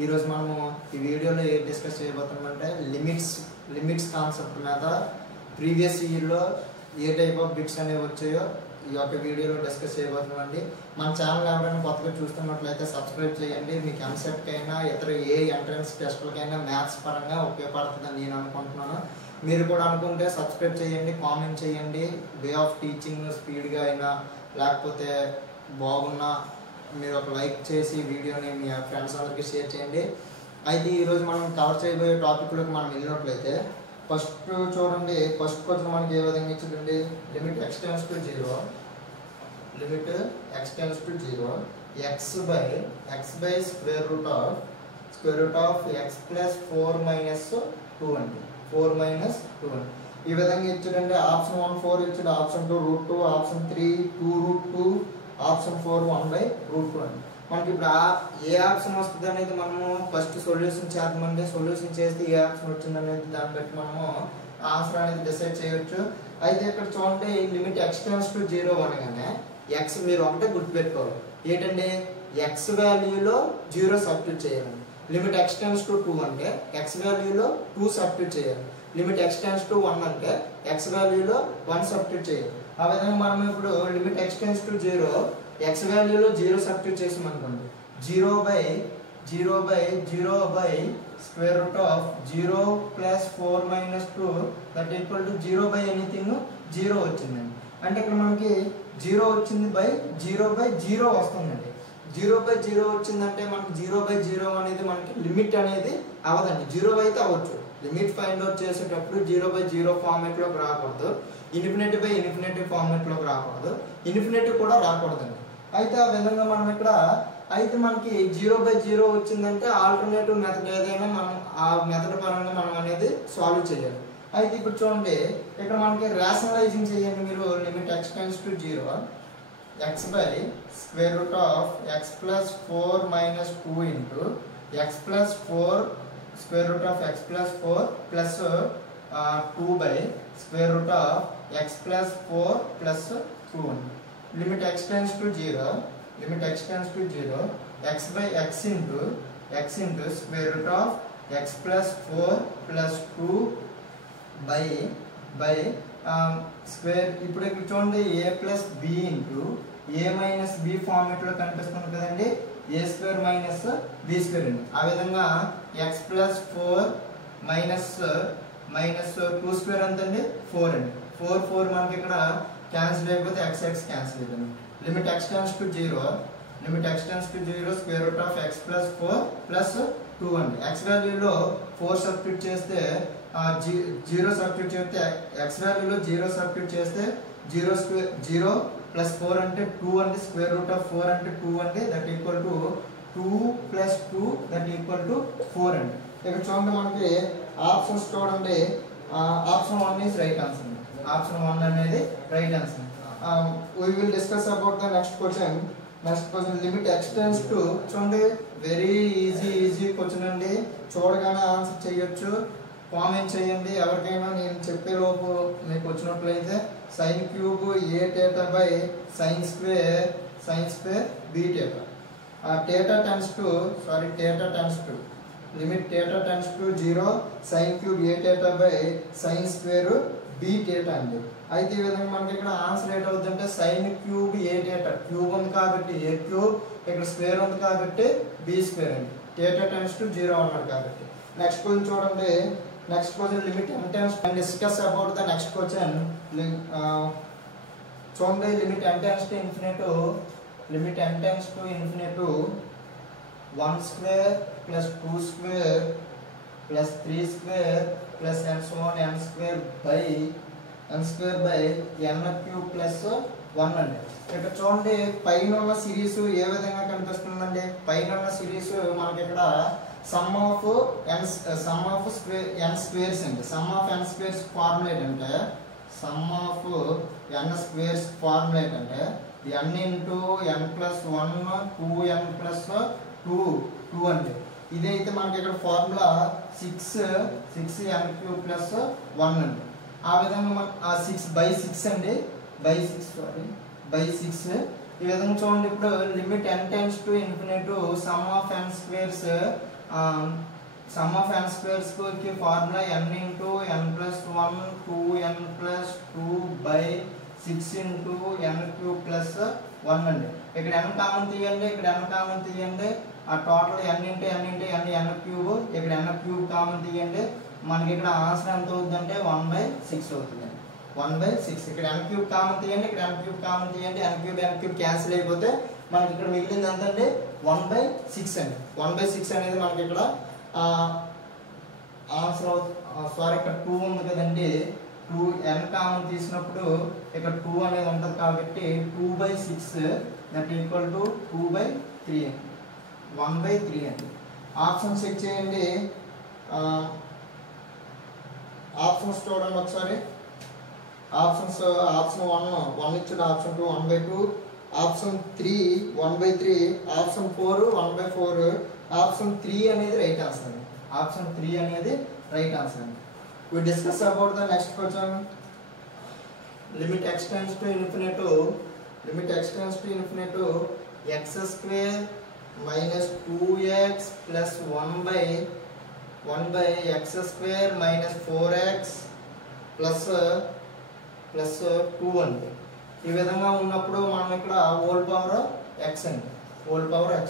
ఈరోజు మనము ఈ వీడియోలో ఏం డిస్కస్ చేయబోతున్నామంటే లిమిట్స్ కాన్సెప్ట్ మీద ప్రీవియస్ ఇయర్లో ఏ టైప్ ఆఫ్ బిట్స్ అనేవి వచ్చాయో ఈ యొక్క వీడియోలో డిస్కస్ చేయబోతున్నామండి. మన ఛానల్ ఎవరైనా కొత్తగా చూస్తున్నట్లయితే సబ్స్క్రైబ్ చేయండి. మీకు ఎంసెట్కైనా ఇతర ఏ ఎంట్రన్స్ టెస్టులకైనా మ్యాథ్స్ పరంగా ఉపయోగపడుతుందని నేను అనుకుంటున్నాను. మీరు కూడా అనుకుంటే సబ్స్క్రైబ్ చేయండి, కామెంట్ చేయండి. వే ఆఫ్ టీచింగ్ స్పీడ్గా అయినా లేకపోతే బాగున్నా మీరు ఒక లైక్ చేసి వీడియోని మీ ఫ్రెండ్స్ అందరికీ షేర్ చేయండి. అయితే ఈరోజు మనం కవర్ చేయబోయే టాపిక్లోకి మనం వెళ్ళినట్లయితే ఫస్ట్ చూడండి. ఫస్ట్ క్వశ్చన్ మనకి ఏ విధంగా ఇచ్చిందండి, limit x tends to 0 x by square root of x plus 4 minus 2 అండి. 4 minus 2 అండి. ఈ విధంగా ఇచ్చాడండి. ఆప్షన్ 1 4 ఇచ్చాడు, ఆప్షన్ 2 √2, ఆప్షన్ 3 2 √2, ఆప్షన్ 4 1/√2 అండి. మనకి ఇప్పుడు ఏ ఆప్షన్ వస్తుంది అనేది మనము ఫస్ట్ సొల్యూషన్ చేద్దామండి. సొల్యూషన్ చేస్తే ఏ ఆప్షన్ వచ్చింది అనేది దాన్ని బట్టి మనము ఆన్సర్ అనేది డిసైడ్ చేయొచ్చు. అయితే ఇక్కడ చూడండి, లిమిట్ x టెండ్స్ టు 0 అనగానే x మీరు ఒకటే గుర్తుపెట్టుకోవాలి ఏంటండి, x వాల్యూలో 0 సబ్స్టిట్యూట్ చేయాలి. లిమిట్ x టెండ్స్ టు 2 అంటే x వాల్యూలో 2 సబ్స్టిట్యూట్ చేయాలి. లిమిట్ x టెండ్స్ టు 1 అంటే x వాల్యూలో 1 సబ్స్టిట్యూట్ చేయాలి. ఆ విధంగా మనం ఇప్పుడు limit x tends to 0 x వాల్యూలో 0 substitute చేసాం అనుకోండి, 0 by square root of 0 plus 4 minus 2 that equal to 0 by anything 0 వచ్చిందండి. అంటే ఇక్కడ మనకి 0 వచ్చింది బై 0 వస్తుందండి. 0 by 0 వచ్చిందంటే మనకి 0 by 0 అనేది మనకి లిమిట్ అనేది అవ్వదండి. 0 అయితే అవ్వచ్చు. లిమిట్ ఫైండ్ అవుట్ చేసేటప్పుడు 0 by 0 ఫార్మేట్లోకి రాకూడదు, ఇన్ఫినిటీ బై ఇన్ఫినిటీ ఫార్మేట్లోకి రాకూడదు, ఇన్ఫినిటీ కూడా రాకూడదండి. అయితే ఆ విధంగా మనం ఇక్కడ అయితే మనకి 0 by 0 వచ్చిందంటే ఆల్టర్నేటివ్ మెథడ్ ఏదైనా మనం ఆ మెథడ్ పరంగా మనం అనేది సాల్వ్ చేయాలి. అయితే ఇప్పుడు చూడండి, ఇక్కడ మనకి రేషనలైజింగ్ చేయండి మీరు. Limit x tends to 0 x by square root of x plus 4 minus 2 into x plus 4 square root of x plus 4 plus 2 by square root of x plus 4 plus 2. Limit x tends to 0 x by x into square root of x plus 4 plus 2 by square. ఇప్పుడు ఇక్కడ చూడండి, a plus b into a minus b ఫార్మేట్లో కనిపిస్తుంది కదండి, a square minus b square అండి. ఆ విధంగా x plus 4 minus 2 square అంతండి 4 అండి. 4 మనకి ఇక్కడ క్యాన్సిల్ అయిపోతే x క్యాన్సిల్ అయిపోయింది. Limit x tends to 0 square root of x plus 4 plus 2 అండి. x వాల్యూలో 4 సబ్స్టిట్యూట్ చేస్తే 0 సబ్స్టిట్యూట్ చేస్తే x వాల్యూలో 0 సబ్స్టిట్యూట్ చేస్తే 0 plus 4 అంటే 2 అండి. స్క్వేర్ రూట్ ఆఫ్ 4 అంటే 2 అండి. That equal to 2 plus 2 that equal to 4 అండి. ఇక్కడ చూడండి, మనకి ఆప్షన్స్ చూడండి. Option 1 is right answer. Option 1 అనేది right answer. We will discuss about the next question. Limit x tends to, చూడండి వెరీ ఈజీ క్వశ్చన్ అండి. చూడగానే ఆన్సర్ చేయొచ్చు. కామెంట్ చేయండి ఎవరికైనా నేను చెప్పే లోపు మీకు వచ్చినట్లయితే. Sine cube A theta by sine square B theta. Theta tends to limit theta tends to 0 sine cube A theta by sine square B theta అండి. అయితే ఈ విధంగా మనకి ఇక్కడ ఆన్సర్ ఏంటవుతుంది అంటే sine cube A theta, cube ఉంది కాబట్టి ఏ క్యూబ్, ఇక్కడ స్క్వేర్ ఉంది కాబట్టి బి స్క్వేర్ అండి. టేటా టెండ్స్ టు 0 అన్నాడు కాబట్టి. నెక్స్ట్ క్వశ్చన్ చూడండి. Next question limit n tends to discuss about the next question. చూడండి, limit n tends to infinity 1 square plus 2 square plus 3 square plus n square by n square by n cube plus 1 అండి. ఇక్కడ చూడండి, పైన ఉన్న series ఏ విధంగా కనిపిస్తుందండి. పైన ఉన్న సిరీస్ మనకి ఇక్కడ సమ్ ఆఫ్ n స్క్వేర్స్ అండి. Some of n squares formulate అంటే n into n plus 1 2n plus 2 అండి. ఇదైతే మనకి ఇక్కడ ఫార్ములా 6n క్యూబ్ ప్లస్ 1 అండి. ఆ విధంగా మనకు 6/6 అండి, బై 6. ఈ విధంగా చూడండి, ఇప్పుడు limit n tends to infinity sum of n squares sum of n square కి formula n into n plus 1 2n plus 2 by 6 into n cube plus 1 అండి. ఇక్కడ n కామన్ తీయండి, ఇక్కడ n కామన్ తీయండి, ఆ total n into n into n n cube, ఇక్కడ n cube common తీయండి, మనకి ఇక్కడ ఆన్సర్ ఎంత అవుతుందంటే 1/6 అవుతుంది. 1/6 ఇక్కడ n క్యూబ్ కామన్ తీయండి, ఇక్కడ n క్యూబ్ కామన్ తీయండి, n క్యూబ్ క్యాన్సిల్ అయిపోతే మనకి ఇక్కడ మిగిలింది ఎంత అండి 1/6 అండి. 1/6 అనేది మనకి ఇక్కడ ఆన్సర్ సారీ ఇక్కడ 2 ఉంది కదండి, 2 n కామన్ తీసినప్పుడు ఇక్కడ 2 అనేది ఉంటుంది కాబట్టి 2/6 దట్ ఈక్వల్ టు 2/3 అండి. 1/3 అండి. ఆప్షన్ చెక్ చేయండి. ఆప్షన్స్ చూడండి ఒకసారి. ఆప్షన్ 1 ఇచ్చాడు, ఆప్షన్ 2 1/2, ఆప్షన్ 3 1/3, ఆప్షన్ 4 1/4, ఆప్షన్ 3 అనేది రైట్ ఆన్సర్ అండి. ఆప్షన్ 3 అనేది రైట్ ఆన్సర్ అండి. We discuss about the next question. Limit x tends to infinity. Limit x tends to infinity. X square minus 2x plus 1 by x square minus 4x plus 2 అండి. ఈ విధంగా ఉన్నప్పుడు మనం ఇక్కడ whole power x అండి, whole power x.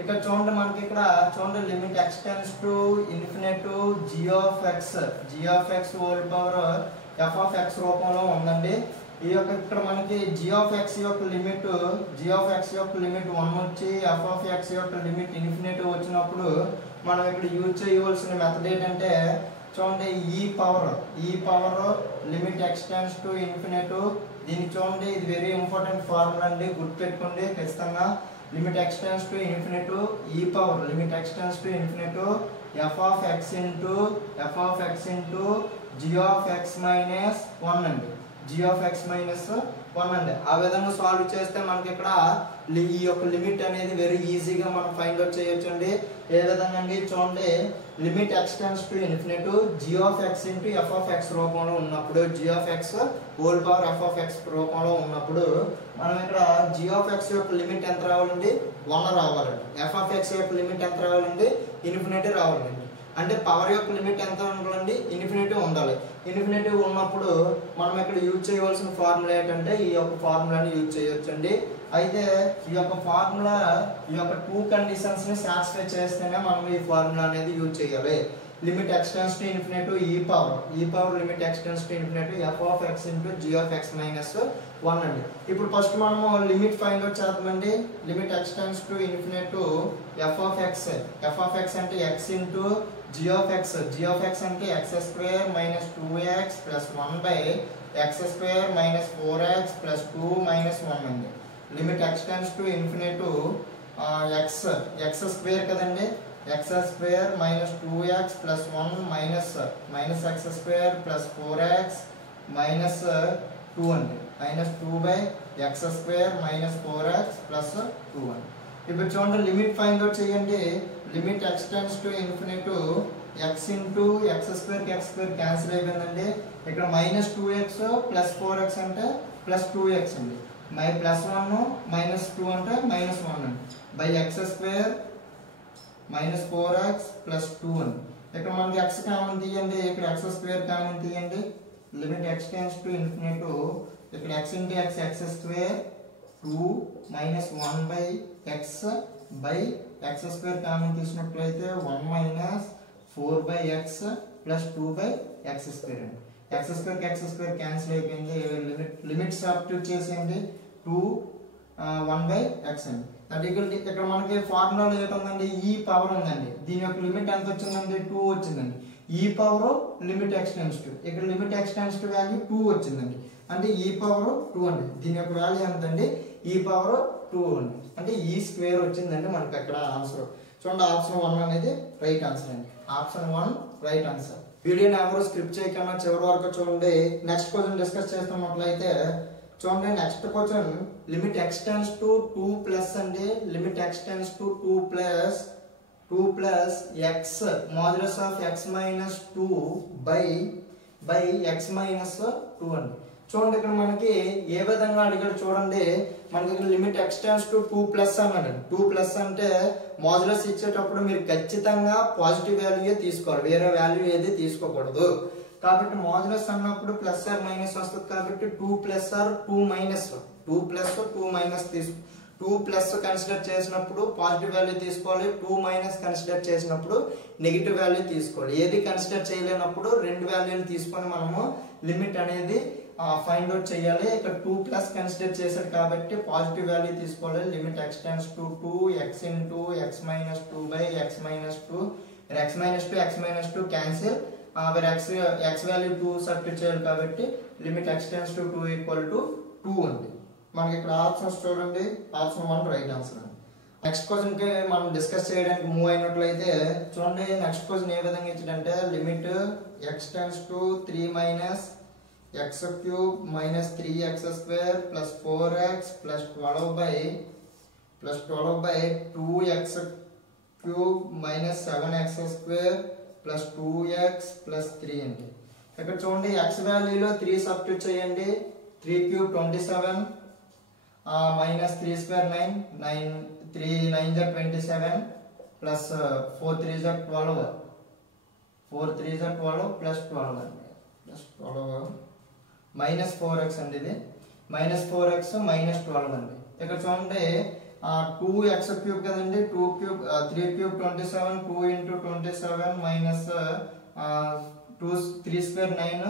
ఇక్కడ చూడండి మనకి ఇక్కడ చూడండి limit x tends to infinity g of x whole power f of x రూపంలో ఉందండి. ఈ యొక్క ఇక్కడ మనకి g ఆఫ్ x యొక్క లిమిట్ 1 వచ్చి f ఆఫ్ x యొక్క లిమిట్ ఇన్ఫినిటీ వచ్చినప్పుడు మనం ఇక్కడ యూజ్ చేయవలసిన మెథడ్ ఏంటంటే చూడండి ఈ power limit x tends to infinity. దీన్ని చూడండి, ఇది వెరీ ఇంపార్టెంట్ ఫార్ములా అండి, గుర్తుపెట్టుకోండి ఖచ్చితంగా. Limit x tends to infinity e power limit x tends to infinity f of x into g of x minus 1 అండి, g ఆఫ్ x మైనస్ 1 అండి. ఆ విధంగా సాల్వ్ చేస్తే మనకి ఇక్కడ ఈ యొక్క లిమిట్ అనేది వెరీ ఈజీగా మనం ఫైండ్ అవుట్ చేయొచ్చు అండి. ఏ విధంగా అండి చూడండి, limit x tends to infinity g of x into f of x రూపంలో ఉన్నప్పుడు, g of x whole power f of x రూపంలో ఉన్నప్పుడు మనం ఇక్కడ g ఆఫ్ x యొక్క లిమిట్ ఎంత రావాలండి 1 రావాలండి. f ఆఫ్ x యొక్క లిమిట్ ఎంత రావాలండి ఇన్ఫినిటీ రావాలండి. అంటే పవర్ యొక్క లిమిట్ ఎంత ఉండాలండి ఇన్ఫినిటీ ఉండాలి. ఇన్ఫినిటీ ఉన్నప్పుడు మనం ఇక్కడ యూజ్ చేయవలసిన ఫార్ములా ఏంటంటే ఈ యొక్క ఫార్ములాని యూజ్ చేయొచ్చండి. అయితే ఈ యొక్క ఫార్ములా ఈ యొక్క 2 కండిషన్స్ ని సాటిస్ఫై చేస్తేనే మనం ఈ ఫార్ములా అనేది యూజ్ చేయాలి. Limit x tends to infinity e power limit x tends to infinity f of x into g of x minus 1 అండి. ఇప్పుడు ఫస్ట్ మనము లిమిట్ ఫైండ్ అవుట్ చేద్దామండి. Limit x tends to infinity f of x అంటే x into g of x అంటే x square minus 2x plus 1 by x square minus 4x plus 2 minus 1 అండి. Limit x tends to infinity x square కదండి, x square minus 2x plus 1 minus x square plus 4x minus 2 అండి, minus 2 by x square minus 4x plus 2 అండి. ఇప్పుడు చూడండి limit find out చేయండి. Limit x tends to infinity x into x square cancel అయిపోయిందండి. ఇక్కడ minus 2x plus 4x అంటే plus 2x అండి, plus 1 minus 2 అంటే మైనస్ 1 అండి, by x square minus 4x plus 2 అండి. ఇక్కడ మనకి x కామన్ తీయండి, ఇక్కడ x స్క్వేర్ కామన్ తీయండి. Limit x tends to infinity ఇక్కడ x into x square 2 minus 1 by x square common తీసినట్లయితే 1 minus 4 by x plus 2 by x square అండి. x square cancel అయిపోయింది. లిమిట్ సబ్స్టిట్యూట్ చేసేయండి 2 1 by x అండి. ఇక్కడ మనకి ఫార్ములాలో ఏంటందండి ఈ పవర్ ఉందండి, దీని యొక్క లిమిట్ ఎంత వచ్చిందండి 2 వచ్చిందండి. E power limit x tends to ఇక్కడ limit x tends to value 2 వచ్చిందండి, అంటే ఈ పవర్ 2 అండి. దీని యొక్క వాల్యూ ఎంత అండి ఈ పవర్ 2 అండి, అంటే ఈ స్క్వేర్ వచ్చిందండి మనకి అక్కడ ఆన్సర్. చూడండి ఆప్షన్ 1 అనేది రైట్ ఆన్సర్ అండి. Option 1 right answer. వీడియోని ఎవరు స్క్రిప్ట్ చేయకుండా చివరి వరకు చూడండి. నెక్స్ట్ క్వశ్చన్ డిస్కస్ చేస్తున్నట్లయితే చూడండి, next question limit x tends to 2 plus అండి. Limit x tends to 2 plus x modulus of x minus 2 by x minus 2 అండి. చూడండి ఇక్కడ మనకి ఏ విధంగా అడిగాడు చూడండి. మనకి ఇక్కడ లిమిట్ ఎక్స్టెండ్స్ టు 2+ అన్నాడు. 2+ అంటే మాడ్యులస్ ఇచ్చేటప్పుడు మీరు ఖచ్చితంగా పాజిటివ్ వాల్యూ తీసుకోవాలి, వేరే వాల్యూ ఏది తీసుకోకూడదు. కాబట్టి మాడ్యులస్ అన్నప్పుడు ప్లస్ ఆర్ మైనస్ వస్తుంది. కాబట్టి 2+ ఆర్ 2-, 2+, 2- తీసుకో. 2+ కన్సిడర్ చేసినప్పుడు పాజిటివ్ వాల్యూ తీసుకోవాలి, 2- కన్సిడర్ చేసినప్పుడు నెగిటివ్ వాల్యూ తీసుకోవాలి. ఏది కన్సిడర్ చేయలేనప్పుడు రెండు వాల్యూలు తీసుకొని మనము లిమిట్ అనేది ఫైండ్ అవుట్ చేయాలి. ఇక్కడ 2+ కన్సిడర్ చేశాడు కాబట్టి పాజిటివ్ వాల్యూ తీసుకోవాలి. Limit x tends to 2x into x minus 2 by x minus 2, x minus 2 cancel, x value 2 substitute చేయాలి కాబట్టి లిమిట్ ఎక్స్టెండ్స్ టు 2 = 2 ఉంది. మనకి ఇక్కడ ఆప్షన్స్ చూడండి, option 1 right answer. Next question కి మనం డిస్కస్ చేయడానికి మూవ్ అయినట్లయితే చూడండి. నెక్స్ట్ క్వశ్చన్ ఏ విధంగా ఇచ్చాడంటే limit x tends to 3 - x³ - 3x² + 4x + 12/2x³ - 7x² + 2x + 3 అండి. ఇక్కడ చూడండి x వాల్యూలో 3 సబ్స్టిట్యూట్ చేయండి. 3³ 27 -3² 9, 3 9 = 27 + 4 3 = 12, 4 3 = 12 + 12 అండి, +12 -4x అండి. ఇది -4x - 12 అండి. ఇక్కడ చూడండి 2x³ కదండి, 3³ 27, 2 × 27 - 2 3² 9,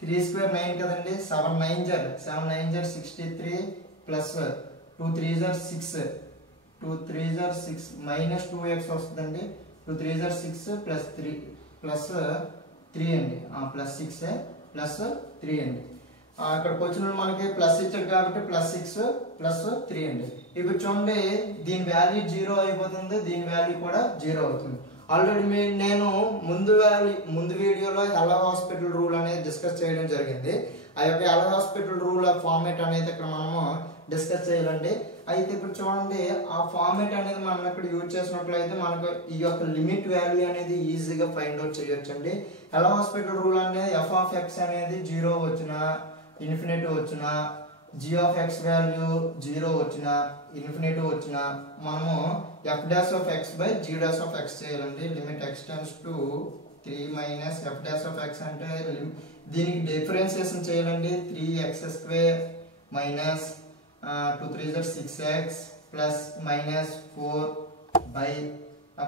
3² 9 కదండి, 7 9 = 63 + 2 3 = 6, 2 3 = 6 -2x వస్తుందండి. 2 3 = 6 + 3 అండి, +6 + 3 అండి. ఇక్కడ క్వశ్చన్ మనకి ప్లస్ ఇచ్చాడు కాబట్టి +6 + 3 అండి. ఇప్పుడు చూడండి దీని వాల్యూ 0 అయిపోతుంది, దీని వాల్యూ కూడా 0 అవుతుంది. ఆల్రెడీ నేను ముందు వీడియోలో ఎల్ హాస్పిటల్ రూల్ అనేది డిస్కస్ చేయడం జరిగింది. ఆ యొక్క ఎల్ హాస్పిటల్ రూల్ ఫార్మేట్ అనేది ఇక్కడ మనము డిస్కస్ చేయాలండి. అయితే ఇప్పుడు చూడండి ఆ ఫార్మేట్ అనేది మనం ఇక్కడ యూజ్ చేసినట్లయితే మనకు ఈ యొక్క లిమిట్ వాల్యూ అనేది ఈజీగా ఫైండ్ అవుట్ చేయొచ్చండి. ఎల్ హాస్పిటల్ రూల్ అనేది f(x) అనేది 0 వచ్చినా, ఇన్ఫినిటీ వచ్చినా, g(x) వాల్యూ 0 వచ్చినా, ఇన్ఫినిటీ వచ్చినా మనము f'(x/g'(x) చేయాలండి. లిమిట్ ఎక్స్టెండ్స్ టు 3 - f'(x) అంటే దీనికి డిఫరెన్షియేషన్ చేయాలండి. 3x² - 2 3 = 6x + -4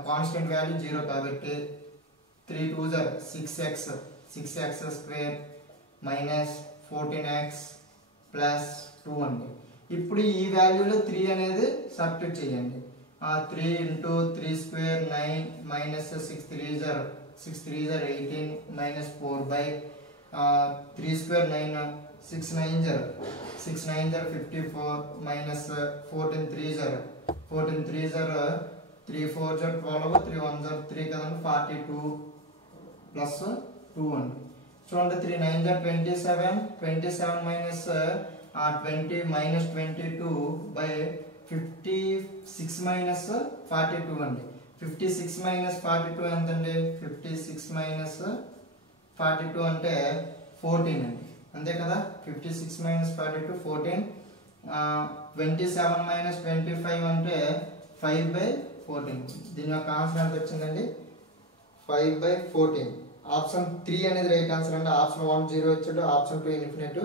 కాన్స్టెంట్ వాల్యూ 0 కాబట్టి 3 2 = 6x, 6x² - 14x + 2 అండి. ఇప్పుడు ఈ వాల్యూలో 3 అనేది సబ్స్టిట్యూట్ చేయండి. 3 × 3² 9 -6 3 = 18 - 4/3² 9, 6 9 = 54 - 14 3 = 3 4 = 12, 3 1 = 3 కదండి, 42 + 2 అండి. చూడండి 3 9 = 27, 27 - 20 - 22/56 - 42 అండి. 56 - 42 ఎంతండి? 56 - 42 అంటే 14 అండి, అంతే కదా. 56 - 42 14. 27 - 25 అంటే 5/14. దీని యొక్క ఆన్సర్ ఎంత వచ్చిందండి? 5/14. ఆప్షన్ 3 అనేది రైట్ ఆన్సర్ అండి. ఆప్షన్ 1 0 వచ్చాడు, ఆప్షన్ 2 ఇన్ఫినిటీ,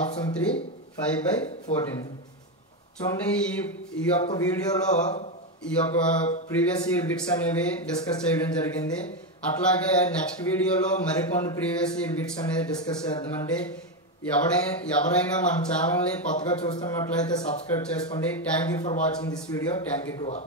ఆప్షన్ 3 5/14. చూడండి ఈ యొక్క వీడియోలో ఈ యొక్క ప్రీవియస్ ఇయర్ బిట్స్ అనేవి డిస్కస్ చేయడం జరిగింది. అట్లాగే నెక్స్ట్ వీడియోలో మరికొన్ని ప్రీవియస్ ఇయర్ బిట్స్ అనేది డిస్కస్ చేద్దామండి. ఎవరైనా మన ఛానల్ని కొత్తగా చూస్తున్నట్లయితే సబ్స్క్రైబ్ చేసుకోండి. Thank you for watching this video. Thank you to all.